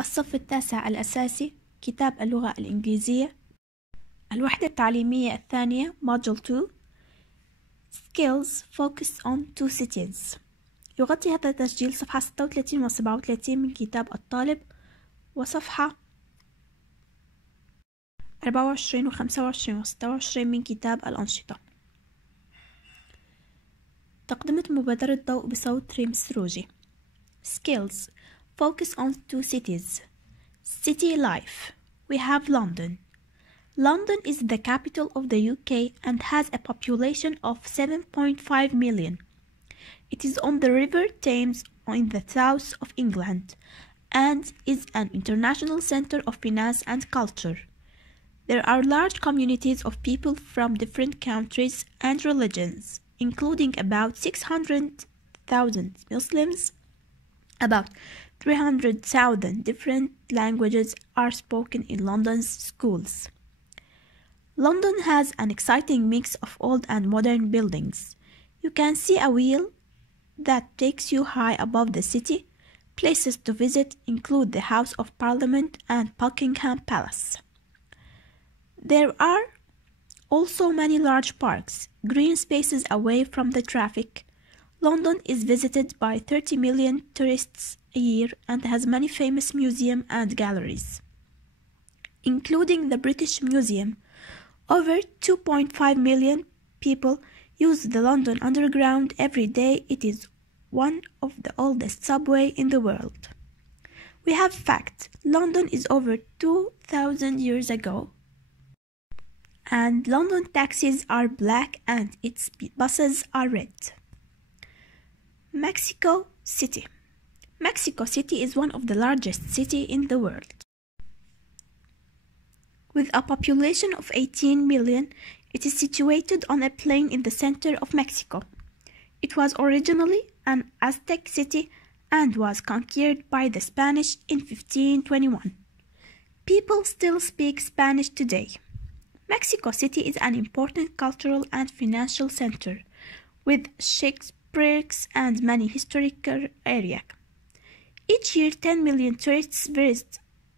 الصف التاسع الأساسي كتاب اللغة الإنكليزية الوحدة التعليمية الثانية Module 2 Skills Focus on Two Cities. يغطي هذا التسجيل صفحة 36 و 37 من كتاب الطالب وصفحة 24 و 25 و 26 من كتاب الأنشطة. تقدمت مبادرة ضوء بصوت ريم سروجي. Skills Focus on two cities. City life. We have London. London is the capital of the UK and has a population of 7.5 million. It is on the River Thames in the south of England and is an international center of finance and culture. There are large communities of people from different countries and religions, including about 600,000 Muslims. About 300,000 different languages are spoken in London's schools. London has an exciting mix of old and modern buildings. You can see a wheel that takes you high above the city. Places to visit include the House of Parliament and Buckingham Palace. There are also many large parks, green spaces away from the traffic. London is visited by 30 million tourists a year and has many famous museums and galleries, including the British Museum. Over 2.5 million people use the London Underground every day. It is one of the oldest subways in the world. We have fact. London is over 2,000 years ago, and London taxis are black and its buses are red. Mexico City. Mexico City is one of the largest cities in the world. With a population of 18 million, it is situated on a plain in the center of Mexico. It was originally an Aztec city and was conquered by the Spanish in 1521. People still speak Spanish today. Mexico City is an important cultural and financial center with parks and many historical areas. Each year, 10 million tourists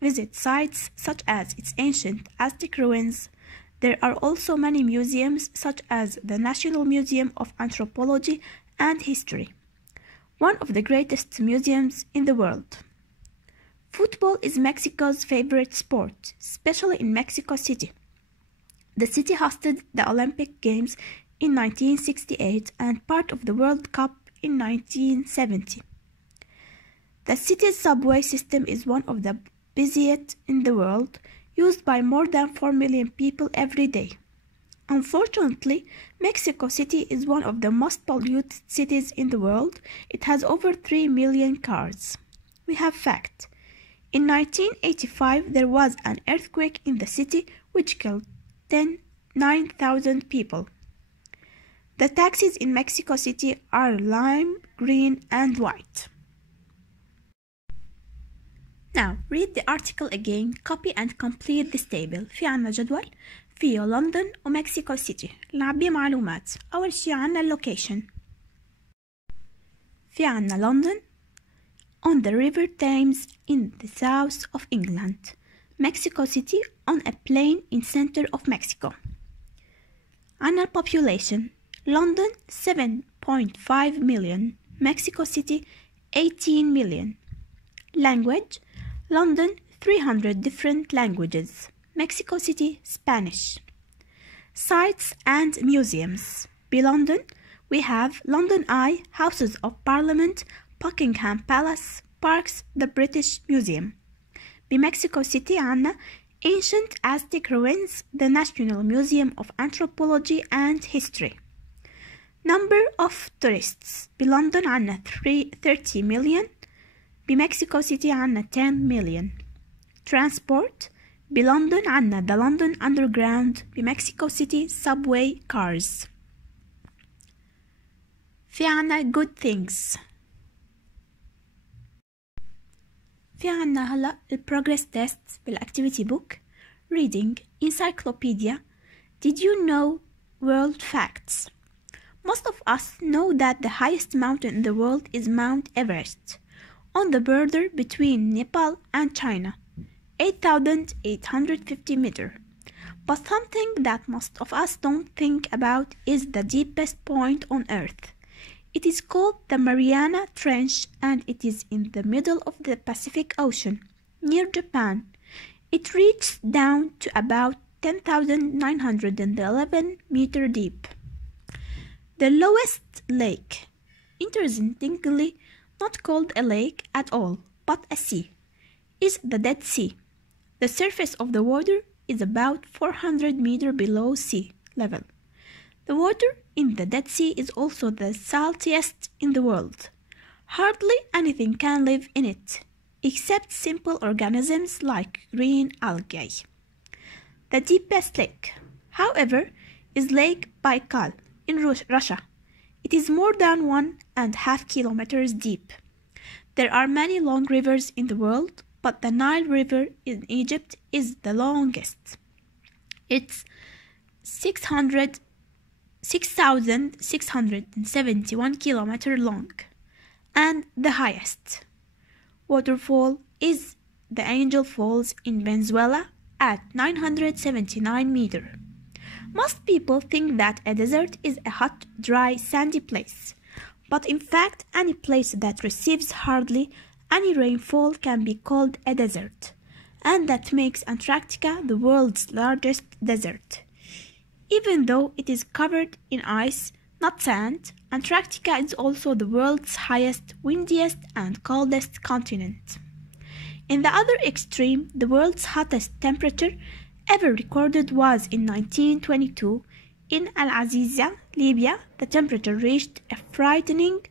visit sites such as its ancient Aztec ruins. There are also many museums such as the National Museum of Anthropology and History, one of the greatest museums in the world. Football is Mexico's favorite sport, especially in Mexico City. The city hosted the Olympic Games in 1968 and part of the World Cup in 1970. The city's subway system is one of the busiest in the world, used by more than 4 million people every day. Unfortunately, Mexico City is one of the most polluted cities in the world. It has over 3 million cars. We have fact. In 1985, there was an earthquake in the city which killed 9,000 people. The taxis in Mexico City are lime, green, and white. Now, read the article again, copy and complete this table. في عنا جدول فيه لندن ومكسيكو سيتي. نعبي معلومات. أول شي عنا اللوكيشن. في عنا لندن on the River Thames in the south of England. Mexico City on a plain in center of Mexico. عنا population. London 7.5 million, Mexico City 18 million. Language, London 300 different languages, Mexico City Spanish. Sites and museums. By London, we have London Eye, Houses of Parliament, Buckingham Palace, Parks, the British Museum. By Mexico City عنا Ancient Aztec Ruins, the National Museum of Anthropology and History. Number of tourists. بلندن عنا 30 million. بمكسيكو سيتي عنا 10 million. Transport. بلندن عنا the London Underground. بمكسيكو سيتي subway cars. في عنا good things. في عنا هلا progress tests بالactivity book. Reading. Encyclopedia. Did you know world facts? Most of us know that the highest mountain in the world is Mount Everest. on the border between Nepal and China, 8,850 meters. But something that most of us don't think about is the deepest point on Earth. It is called the Mariana Trench, and it is in the middle of the Pacific Ocean, near Japan. It reaches down to about 10,911 meters deep. The lowest lake, interestingly not called a lake at all, but a sea, is the Dead Sea. The surface of the water is about 400 meters below sea level. The water in the Dead Sea is also the saltiest in the world. Hardly anything can live in it, except simple organisms like green algae. The deepest lake, however, is Lake Baikal in Russia. It is more than 1.5 kilometers deep. There are many long rivers in the world, but the Nile River in Egypt is the longest. It's 6,671 kilometers long, and the highest waterfall is the Angel Falls in Venezuela at 979 meters. Most people think that a desert is a hot, dry, sandy place, but in fact any place that receives hardly any rainfall can be called a desert, and that makes Antarctica the world's largest desert. Even though it is covered in ice, not sand, Antarctica is also the world's highest, windiest, and coldest continent. In the other extreme, the world's hottest temperature ever recorded was in 1922. In Al-Azizia, Libya, the temperature reached a frightening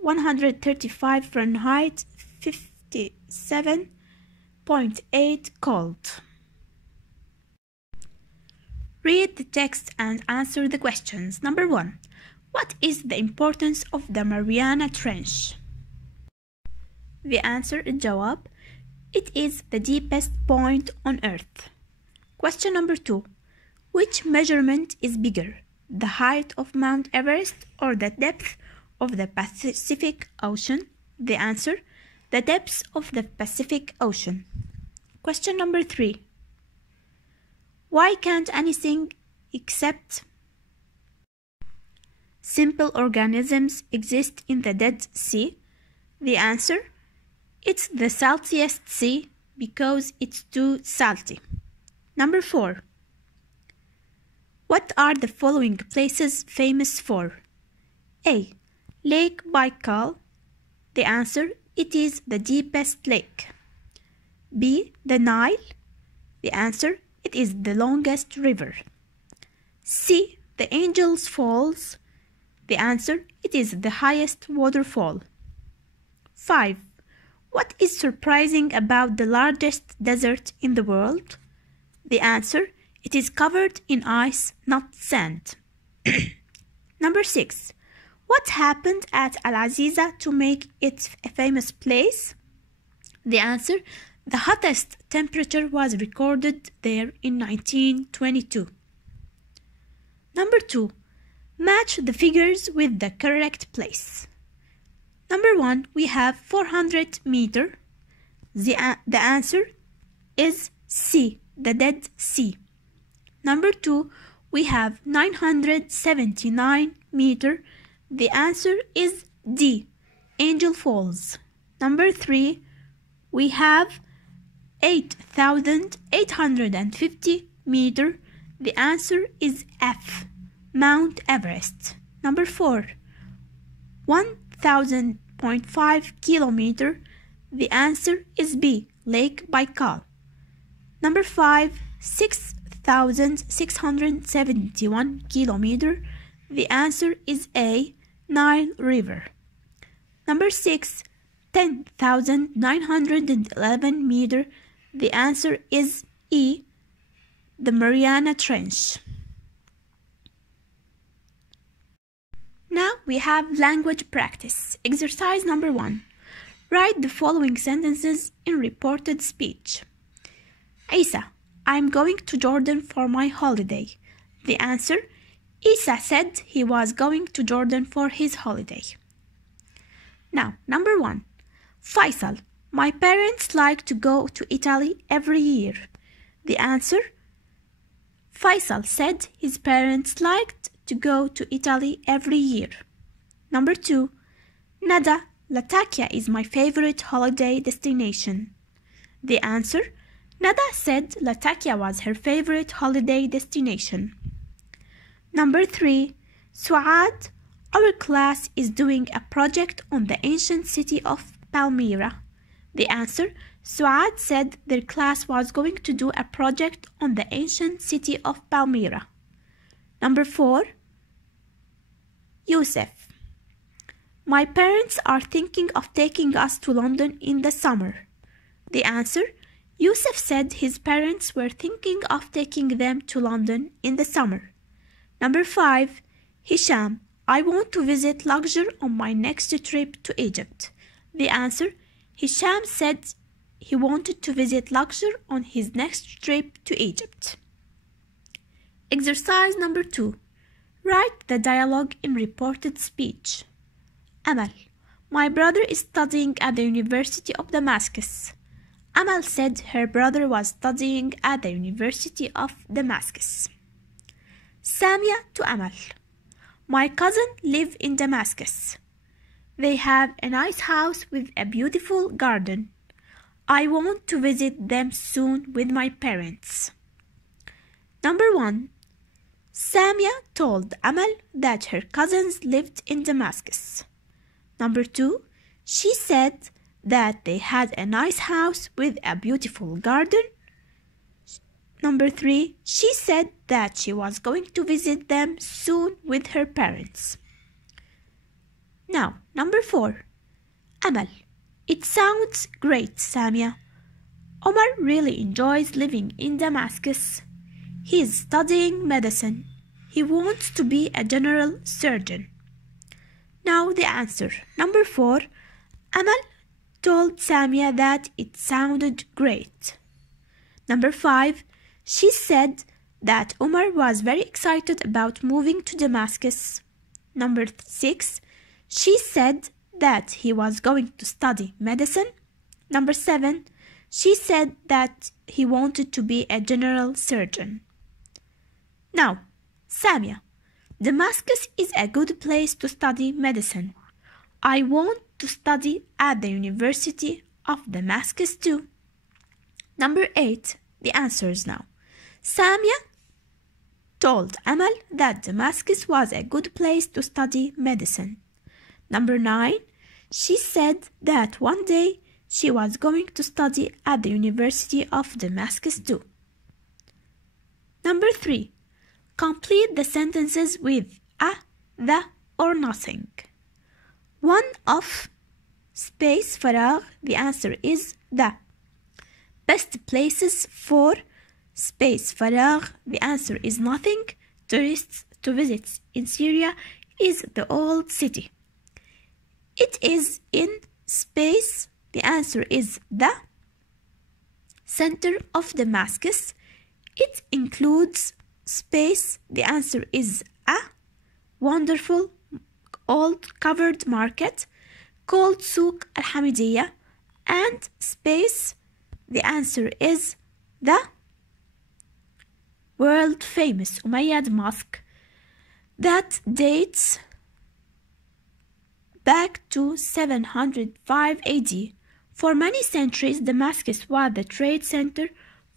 135 Fahrenheit, 57.8 cold. Read the text and answer the questions. Number 1. What is the importance of the Mariana Trench? The answer is الجواب. It is the deepest point on Earth. Question number 2. Which measurement is bigger, the height of Mount Everest or the depth of the Pacific Ocean? The answer, the depths of the Pacific Ocean. Question number 3. Why can't anything except simple organisms exist in the Dead Sea? The answer, it's the saltiest sea because it's too salty. Number 4. What are the following places famous for? A. Lake Baikal. The answer, it is the deepest lake. B. The Nile. The answer, it is the longest river. C. The Angel's Falls. The answer, it is the highest waterfall. 5. What is surprising about the largest desert in the world? The answer, it is covered in ice, not sand. Number 6. What happened at Al-Azizia to make it a famous place? The answer, the hottest temperature was recorded there in 1922. Number 2. Match the figures with the correct place. Number 1, we have 400 meters. The answer is C, the Dead Sea. Number 2, we have 979 meters. The answer is D, Angel Falls. Number 3, we have 8,850 meters. The answer is F, Mount Everest. Number 4, 1,000.5 kilometers. The answer is B, Lake Baikal. Number 5, 6,671 kilometers. The answer is A, Nile River. Number 6, 10,911 meters. The answer is E, the Mariana Trench. Now we have language practice. Exercise number 1. Write the following sentences in reported speech. Isa, I'm going to Jordan for my holiday. The answer, Isa said he was going to Jordan for his holiday. Now, number 1. Faisal, my parents like to go to Italy every year. The answer, Faisal said his parents liked to go to Italy every year. Number 2. Nada, Latakia is my favorite holiday destination. The answer, Nada said Latakia was her favorite holiday destination. Number 3. Suad, our class is doing a project on the ancient city of Palmyra. The answer, Suad said their class was going to do a project on the ancient city of Palmyra. Number 4. Yusuf, my parents are thinking of taking us to London in the summer. The answer, Yusuf said his parents were thinking of taking them to London in the summer. Number 5. Hisham, I want to visit Luxor on my next trip to Egypt. The answer, Hisham said he wanted to visit Luxor on his next trip to Egypt. Exercise number 2. Write the dialogue in reported speech. Amal, my brother is studying at the University of Damascus. Amal said her brother was studying at the University of Damascus. Samia to Amal, my cousin lives in Damascus. They have a nice house with a beautiful garden. I want to visit them soon with my parents. Number 1. Samia told Amal that her cousins lived in Damascus. Number 2. She said that they had a nice house with a beautiful garden. Number 3. She said that she was going to visit them soon with her parents. Now, number 4. Amal, it sounds great, Samia. Omar really enjoys living in Damascus. He is studying medicine. He wants to be a general surgeon. Now the answer. Number 4. Amal told Samia that it sounded great. Number 5. She said that Omar was very excited about moving to Damascus. Number 6. She said that he was going to study medicine. Number 7. She said that he wanted to be a general surgeon. Now, Samia, Damascus is a good place to study medicine. I want to study at the University of Damascus too. Number 8. The answers now. Samia told Amal that Damascus was a good place to study medicine. Number 9. She said that one day she was going to study at the University of Damascus too. Number 3. Complete the sentences with a, the, or nothing. 1 of space فراغ. The answer is the. Best places for space فراغ. The answer is nothing. Tourists to visit in Syria is the old city. It is in space. The answer is the center of Damascus. It includes space. The answer is a wonderful old covered market called Souk al-Hamidiyya. And space. The answer is the world famous Umayyad Mosque that dates back to 705 AD. For many centuries, Damascus was the trade center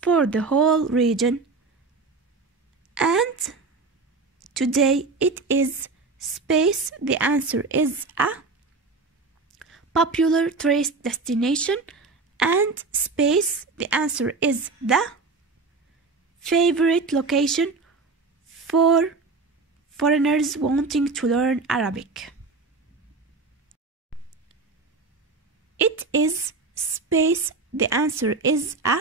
for the whole region, and today it is space. The answer is a popular tourist destination, and space. The answer is the favorite location for foreigners wanting to learn Arabic. It is space. The answer is a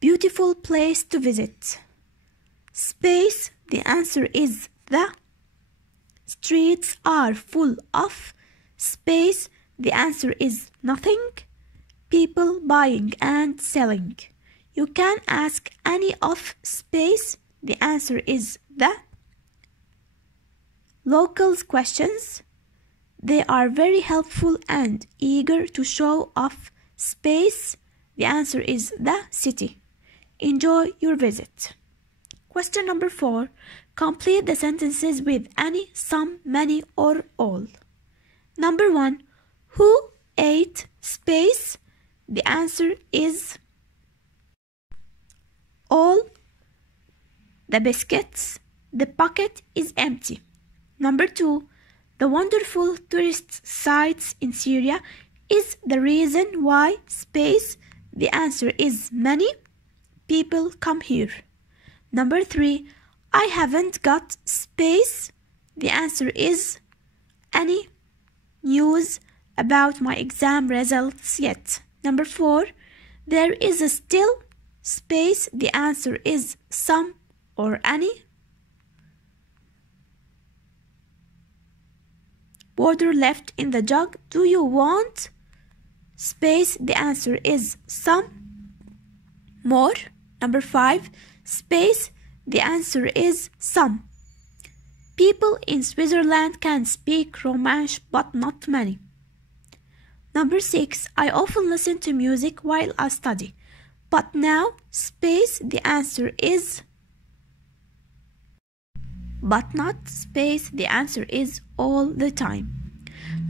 beautiful place to visit. Space. The answer is the streets are full of. Space. The answer is nothing. People buying and selling. You can ask any of space. The answer is the locals questions. They are very helpful and eager to show off. Space, the answer is the city. Enjoy your visit. Question number 4. Complete the sentences with any, some, many, or all. Number 1. Who ate space? The answer is all the biscuits. The pocket is empty. Number 2. The wonderful tourist sites in Syria is the reason why space. The answer is many people come here. Number 3. I haven't got space. The answer is any news about my exam results yet. Number 4. There is still space. The answer is some or any. Water left in the jug. Do you want space? The answer is some more. Number 5. Space. The answer is some. People in Switzerland can speak Romansh but not many. Number 6. I often listen to music while I study. But now, space. The answer is but not. Space. The answer is all the time.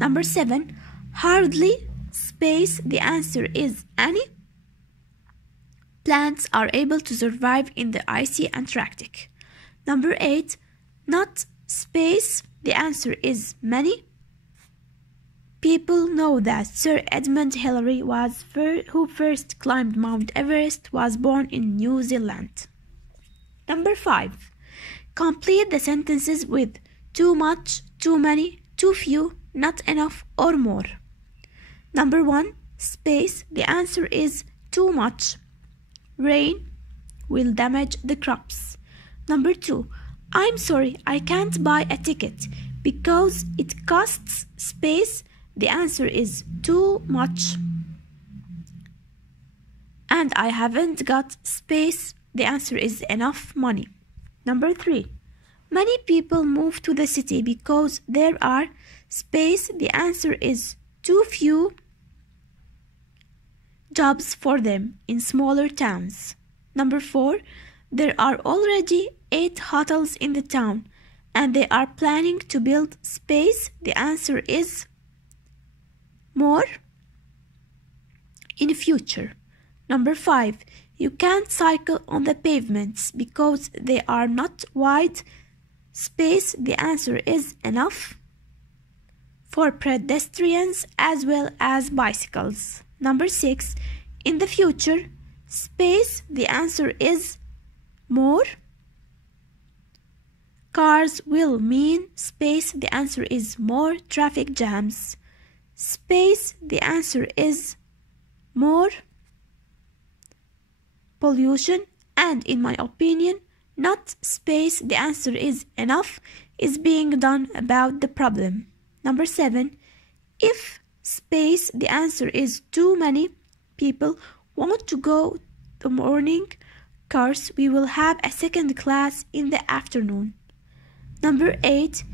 Number 7. Hardly. Space. The answer is any. Plants are able to survive in the icy Antarctic. Number 8. Not. Space. The answer is many. People know that Sir Edmund Hillary who first climbed Mount Everest was born in New Zealand. Number 5. Complete the sentences with too much, too many, too few, not enough, or more. Number 1. Space. The answer is too much. Rain will damage the crops. Number 2. I'm sorry, I can't buy a ticket because it costs space. The answer is too much. And I haven't got space. The answer is enough money. Number 3. Many people move to the city because there are space. The answer is too few jobs for them in smaller towns. Number 4. There are already 8 hotels in the town and they are planning to build space. The answer is more in future. Number 5. You can't cycle on the pavements because they are not wide. Space. The answer is enough for pedestrians as well as bicycles. Number 6. In the future, space. The answer is more. Cars will mean space. The answer is more traffic jams. Space. The answer is more pollution. And in my opinion, not space. The answer is enough is being done about the problem. Number 7. If space. The answer is too many people want to go the morning course, we will have a second class in the afternoon. Number 8.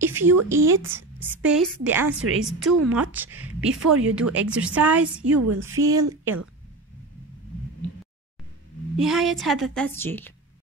If you eat space. The answer is too much before you do exercise you will feel ill. نهاية هذا التسجيل.